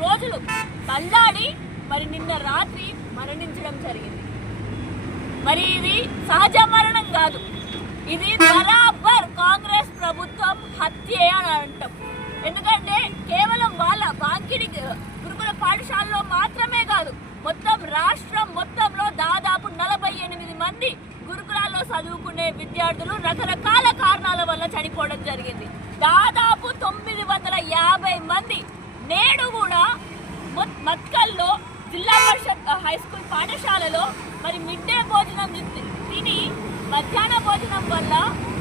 రోజులు తల్లాడి మరి నిన్న రాత్రి మరణించడం జరిగింది. మరి ఇది సహజ మరణం కాదు, ఇది బరాబర్ కాంగ్రెస్ ప్రభుత్వం హత్యే అని అంటాం. ఎందుకంటే కేవలం వాళ్ళ వాంకిడి గురుకుల పాఠశాలలో మాత్రమే కాదు, మొత్తం రాష్ట్రం మొత్తంలో దాదాపు 48 మంది గురుకులాల్లో చదువుకునే విద్యార్థులు రకరకాల కారణాల వల్ల చనిపోవడం జరిగింది. దాదాపు 950 మంది నేడు కూడా మత్కల్లో జిల్లా పరిషత్ హై స్కూల్ పాఠశాలలో మరి మిడ్ డే భోజనం తిని మధ్యాహ్న భోజనం వల్ల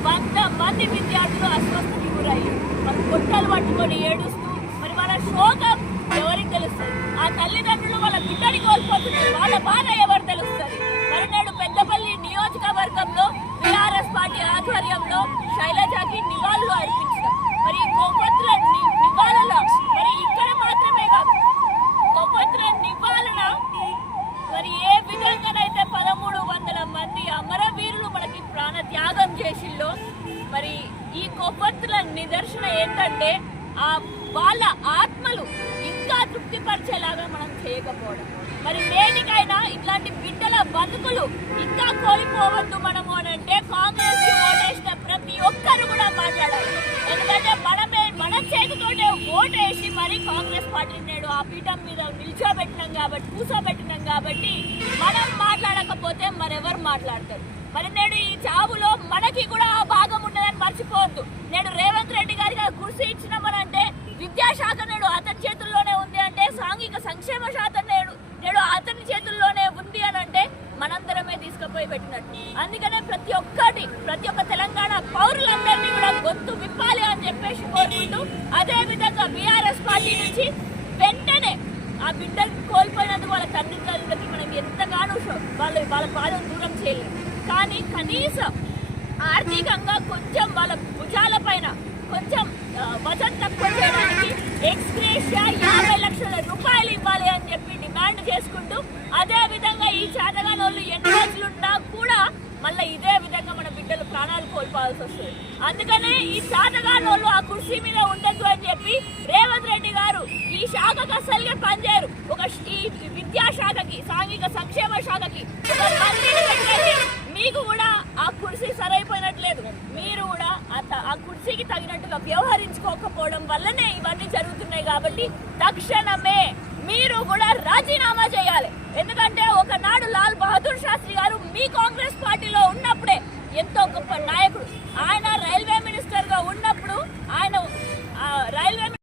100 మంది విద్యార్థులు అస్వస్థతకి గురయ్యి మరి పొట్టలు పట్టుకొని ఏడుస్తూ మరి వాళ్ళ శోకం ఎవరికి తెలుస్తుంది? ఆ తల్లిదండ్రులు వాళ్ళ బిడ్డని కోల్పోతున్నారు, వాళ్ళ బాధ ఎవరు తెలుస్తుంది? మరి నేడు పెద్దపల్లి నియోజకవర్గంలో టీఆర్ఎస్ పార్టీ ఆధ్వర్యంలో శైలజకి నివాళులు అర్పించడం, మరి కొవ్వొత్తుల నివాళుల మరి ఇక్కడ మాత్రమే కాదు, కొవ్వొత్తుల నివాళుల మరి ఏ విధంగానైతే 1300 మంది అమరవీరులు మనకి ప్రాణ త్యాగం చేసిల్లో మరి ఈ కొవ్వొత్తుల నిదర్శన ఏంటంటే ఆ వాళ్ళ ఆత్మలు ఇంకా తృప్తిపరిచేలాగా మనం చేయకపోవడం. మరి దేనికైనా ఇట్లాంటి బిడ్డల బతుకులు ఇంకా కోల్పోవద్దు మనము అని అంటే కాంగ్రెస్ కి ఓటేసిన ప్రతి ఒక్కరు కూడా మాట్లాడాలి. ఎందుకంటే మన చేతితోనే ఓటేసి మరి కాంగ్రెస్ పార్టీ నేడు ఆ పీఠం మీద నిల్చోబెట్టినాం కాబట్టి కూర్చోబెట్టినాం కాబట్టి మనం మాట్లాడకపోతే మరెవరు మాట్లాడతారు? మరి నేడు ఈ చావులో మనకి కూడా ఆ భాగం ఉన్నదని మర్చిపోవద్దు. నేడు రేవంత్ రెడ్డి గారికి కుర్చీ ఇచ్చినామనంటే విద్యాశాఖ నేడు అతని చేతుల్లోనే ఉంది అంటే, సాంఘిక సంక్షేమ శాఖ నేడు అతని చేతుల్లోనే ఉంది అని అంటే మనందరమే తీసుకుపోయి పెట్టినట్టు. అందుకనే ప్రతి ఒక్క తెలంగాణ పౌరులందరినీ కూడా గొంతు విప్పాలి అని చెప్పేసి కోరుకుంటూ, అదే విధంగా బీఆర్ఎస్ పార్టీ నుంచి వెంటనే ఆ బిడ్డలు కోల్పోయినందుకు వాళ్ళ తండ్రులకి మనం ఎంతగానో వాళ్ళ బాధను దూరం చేయలేదు. కానీ కనీసం ఆర్థికంగా కొంచెం వాళ్ళ భుజాల పైన కొంచెం వజన్ తక్కువ చేయడానికి ఎక్స్గ్రేషియా 50 లక్షల రూపాయలు ఇవ్వాలి అని చెప్పి డిమాండ్ చేసుకుంటూ, అదే విధంగా ఈ చేతగాని వాళ్ళు ఎన్ని రోజులున్నా కూడా మళ్ళీ ఇదే విధంగా మన బిడ్డలు ప్రాణాలు కోల్పోవాల్సి వస్తుంది. అందుకనే ఈ చేతగాని వాళ్ళు ఆ కుర్చీ మీద ఉండద్దు అని చెప్పి రేవంత్ రెడ్డి గారు ఈ శాఖకు అసలుగా పనిచేయరు, ఈ విద్యాశాఖకి సాంఘిక సంక్షేమ శాఖకి ఒక మంత్రిని పెట్టండి. మీకు కూడా ఆ కుర్చీ సరైపోయినట్లేదు, మీరు కూడా ఆ కుర్చీకి తగినట్టుగా వ్యవహరించుకోకపోవడం వల్లనే ఇవన్నీ జరుగుతున్నాయి. కాబట్టి తక్షణమే మీరు కూడా రాజీనామా చేయాలి. ఎందుకంటే ఒకనాడు లాల్ బహదూర్ శాస్త్రి గారు మీ కాంగ్రెస్ పార్టీలో ఉన్నప్పుడే ఎంతో గొప్ప నాయకుడు, ఆయన రైల్వే మినిస్టర్ గా ఉన్నప్పుడు ఆయన